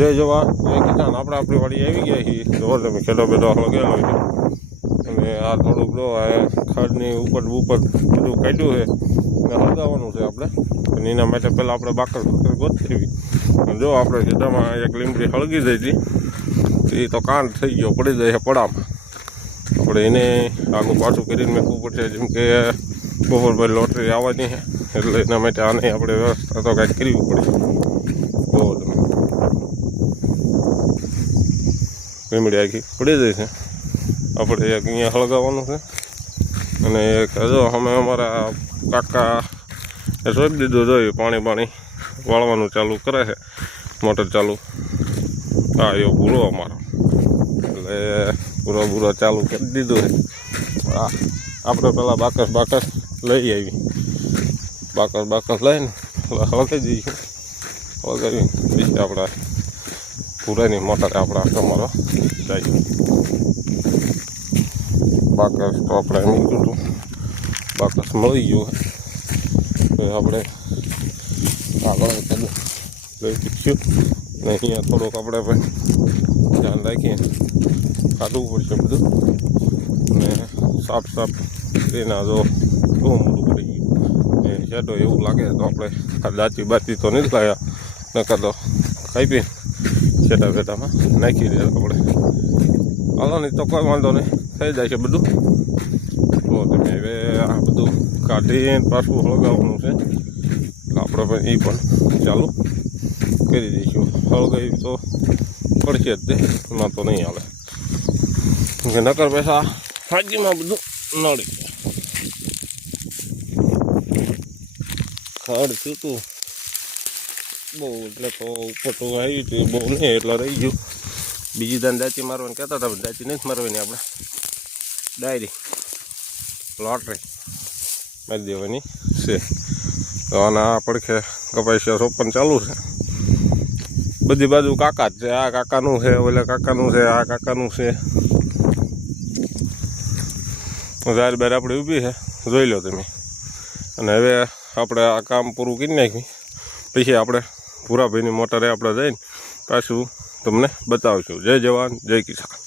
જય જવાન જય કિસાન. આપણે આપણી વાડી આવી ગયા છીએ. જો તમે ખેડો બેડો લગેલો છે અને આ થોડુંક જો ખાડની ઉપર બધું કાઢ્યું છે અને હળગાવવાનું છે આપણે. અને એના માટે પહેલાં આપણે બાકર ગોઠવી. જો આપણે ખેડામાં એક લીમડી હળગી જઈ હતી એ તો કાંડ થઈ ગયો, પડી જાય છે પડામાં. આપણે એને આગું પાછું કરીને મેકવું પડશે, જેમ કે બપોરભાઈ લોટરી આવવાની છે એટલે એના માટે આને આપણે વ્યવસ્થા તો કાંઈક કરવી પડે. જો તમે લીમડી આખી પડી જાય છે, આપણે એક અહીંયા હળગાવવાનું છે. અને એક જો અમે અમારા કાકા એ સોંપી દીધું, જોયું પાણી વાળવાનું ચાલુ કરે છે, મોટર ચાલુ. હા એવો ભૂરો અમારો, એટલે પૂરો ચાલુ કરી દીધું છે. હા આપણે પેલા બાકસ લઈ આવી, બાકસ લઈને હળગાવી દઈશું. હળગાવી પછી આપણા પૂરાની મોટર આપણા તમારો જાય. બાકસ તો આપણે મૂક્યું હતું, બાકસ મળી ગયું તો આપણે આગળ લઈ શીખશું. ને અહીંયા થોડુંક આપણે ધ્યાન રાખીએ, કાઢવું પડશે બધું. અને સાફ એના જો બહુ મોટું પડી ગયું એ શેડો એવું લાગે તો આપણે આ દાંતી તો નથી લાવ્યા, નકર તો કાપી શેટામાં નાખી દે આપણે. હાલો નહીં તો કોઈ વાંધો નહીં, થઈ જાય છે બધું. તો તમે હવે આ બધું કાઢીને પાછું હળગાવવાનું છે, આપણે પણ એ પણ ચાલુ કરી દઈશું. હળગાવી તો પડશે જ તે, એમાં તો નહીં હાલે, કે નકર પૈસા ફાજીમાં બધું નડી જાય. ખડ છૂટું બહુ એટલે તો ઉપર તો આવી હતું, બહુ નહીં એટલે રહી ગયું. બીજી દાન દાંતી મારવાની કહેતા હતા, પણ દાંતી નથી મારવાની, આપણે ડાયરી લોટરી મારી દેવાની છે. તો આના પડખે કપાસિયા રોપણ ચાલુ છે. બધી બાજુ કાકા જ છે, આ કાકાનું છે, ઓલા કાકાનું છે, આ કાકાનું છે. જાહેર બાર આપણે ઊભી છે, જોઈ લો તમે. અને હવે આપણે આ કામ પૂરું કરી નાખ્યું પછી આપણે ભૂરાભાઈની મોટરે આપણે જઈને પાછું તમને બતાવશું. જય જવાન જય કિસાન.